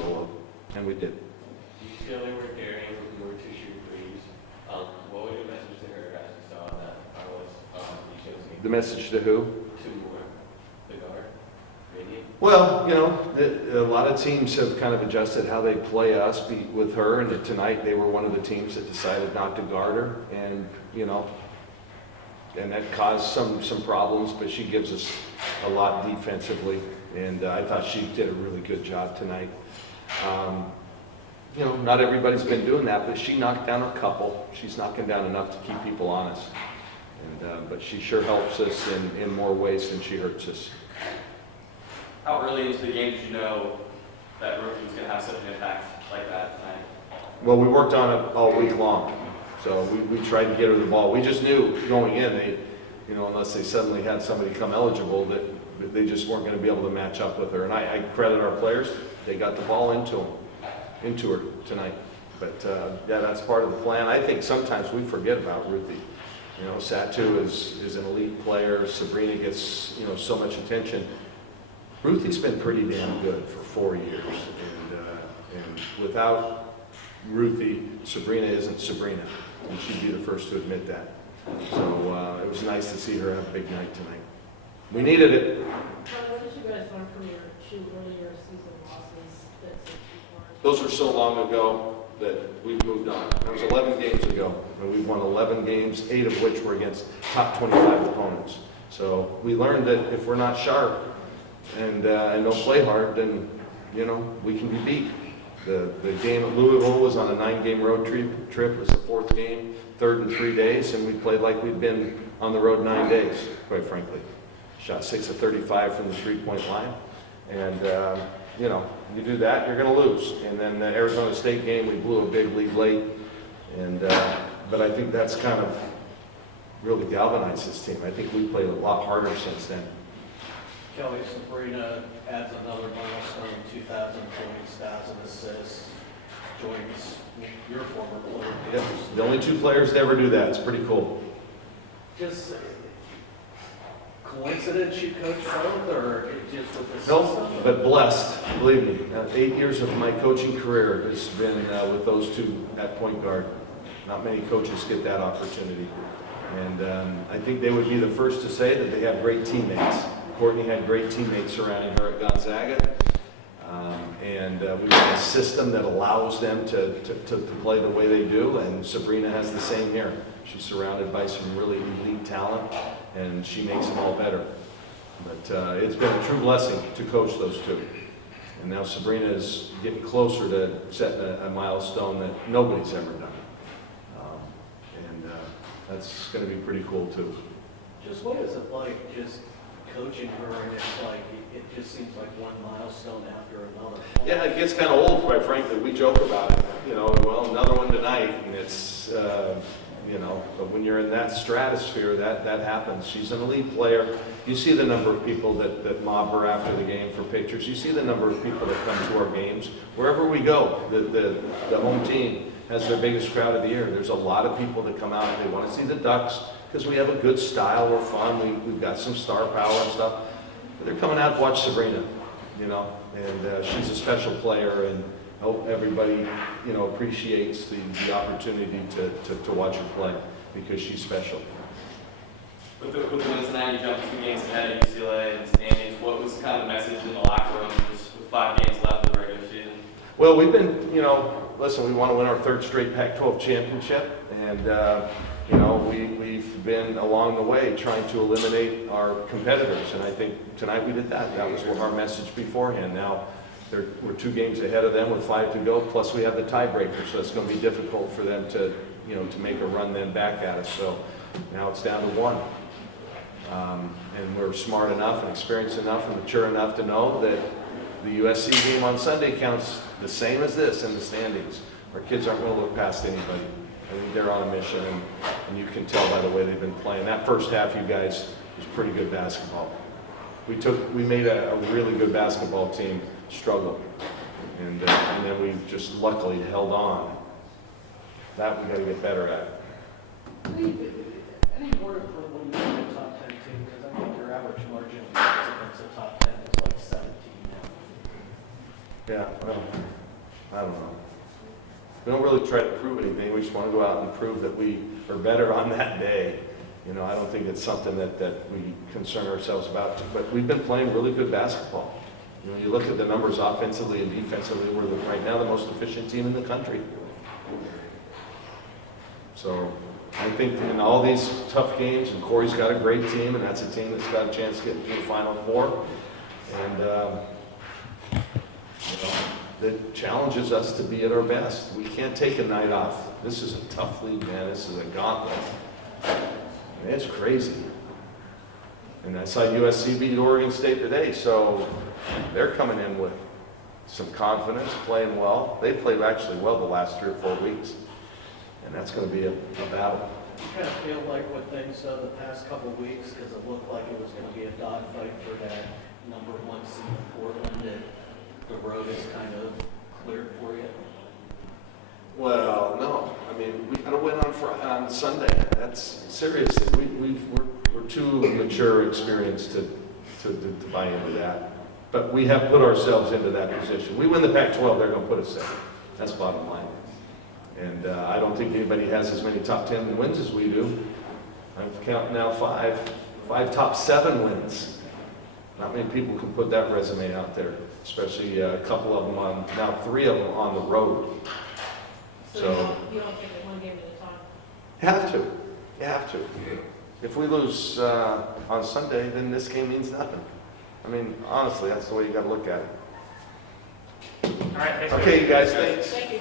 control of, and we did. UCLA were daring more to shoot threes. What was your message to her as you saw that The message to who? To more the guard, really? Well, you know, a lot of teams have kind of adjusted how they play us with her, and tonight they were one of the teams that decided not to guard her, and you know, and that caused some problems, but she gives us a lot defensively, and I thought she did a really good job tonight. You know, not everybody's been doing that, but she knocked down a couple. She's knocking down enough to keep people honest. And, but she sure helps us in more ways than she hurts us. How early into the game did you know that Ruthie was going to have such an impact like that tonight? Well, we worked on it all week long. So we tried to get her the ball. We just knew going in, you know, unless they suddenly had somebody come eligible, that they just weren't going to be able to match up with her. And I credit our players. They got the ball into her tonight. But yeah, that's part of the plan. I think sometimes we forget about Ruthie. You know, Satu is an elite player. Sabrina gets, you know, so much attention. Ruthie's been pretty damn good for 4 years. And without Ruthie, Sabrina isn't Sabrina. And she'd be the first to admit that. So it was nice to see her have a big night tonight. We needed it. What did you guys learn from your two earlier season losses that Those are so long ago that we've moved on. That was 11 games ago, and we've won 11 games, 8 of which were against top 25 opponents. So we learned that if we're not sharp and don't play hard, then, you know, we can be beat. The game at Louisville was on a 9-game road trip. It was the 4th game, 3rd in 3 days, and we played like we'd been on the road 9 days, quite frankly. Shot 6 of 35 from the 3-point line, and you know, you do that, you're going to lose. And then the Arizona State game, we blew a big lead late, and but I think that's kind of really galvanized this team. I think we played a lot harder since then. Kelly, Sabrina adds another milestone, 2,000 points, 1,000 assists, joins your former player. Yep, the only 2 players to ever do that. It's pretty cool. Just coincidence you coach both, or it just with the Nope, system? but blessed, believe me. 8 years of my coaching career has been with those 2 at point guard. Not many coaches get that opportunity. And I think they would be the first to say that they have great teammates. Courtney had great teammates surrounding her at Gonzaga. We have a system that allows them to play the way they do, and Sabrina has the same here. She's surrounded by some really elite talent, and she makes them all better. But it's been a true blessing to coach those 2. And now Sabrina is getting closer to setting a milestone that nobody's ever done. That's going to be pretty cool too. Just what is it like just coaching her, and it's like, it just seems like one milestone after another? Yeah, it gets kind of old, quite frankly. We joke about it, you know, well, another one tonight, and it's, you know, but when you're in that stratosphere, that happens. She's an elite player. You see the number of people that mob her after the game for pictures. You see the number of people that come to our games. Wherever we go, the home team has their biggest crowd of the year. There's a lot of people that come out. They want to see the Ducks because we have a good style. We're fun. We've got some star power and stuff. But they're coming out to watch Sabrina, you know, and she's a special player, and I hope everybody, you know, appreciates the opportunity to watch her play because she's special. With the win tonight, you jumped 2 games ahead of UCLA and standings. What was kind of the message in the locker room just with 5 games left of the regular season? Well, we've been, you know, listen, we want to win our 3rd straight Pac-12 championship, and you know, we've been along the way trying to eliminate our competitors, and I think tonight we did that. That was our message beforehand. Now we're 2 games ahead of them with 5 to go, plus we have the tiebreaker, so it's going to be difficult for them to, you know, to make a run then back at us. So now it's down to 1, and we're smart enough and experienced enough and mature enough to know that the USC game on Sunday counts the same as this in the standings. Our kids aren't going to look past anybody. I think they're on a mission, and you can tell by the way they've been playing. That first half, you guys, was pretty good basketball. We made a really good basketball team struggle, and then we just luckily held on. That we got to get better at. Any word for when you're in the top 10 team? Because I think your average margin against the top 10 is like 17 now. Yeah, well, I don't know. We don't really try to prove anything, we just want to go out and prove that we are better on that day. You know, I don't think it's something that we concern ourselves about, but we've been playing really good basketball. You know, you look at the numbers offensively and defensively, we're right now the most efficient team in the country. So I think in all these tough games, and Corey's got a great team, and that's a team that's got a chance to get into the Final Four. And, you know, that challenges us to be at our best. We can't take a night off. This is a tough league, man. This is a gauntlet. It's crazy. And I saw USC beat Oregon State today, so they're coming in with some confidence, playing well. They played actually well the last 3 or 4 weeks, and that's going to be a battle. You kind of feel like with things the past couple of weeks, because it looked like it was going to be a dogfight for that #1 seed in Portland, that the road is kind of cleared for you? Well, no. I mean, we got to win on Sunday. That's seriously. We're too mature, experienced to buy into that. But we have put ourselves into that position. We win the Pac-12, they're going to put us there. That's bottom line. And I don't think anybody has as many top 10 wins as we do. I'm counting now five top 7 wins. Not many people can put that resume out there, especially a couple of them now 3 of them on the road. So you don't take it one game at a time? You have to. You have to. If we lose on Sunday, then this game means nothing. I mean, honestly, that's the way you got to look at it. All right, thanks. Okay, you guys, thanks. Thank you.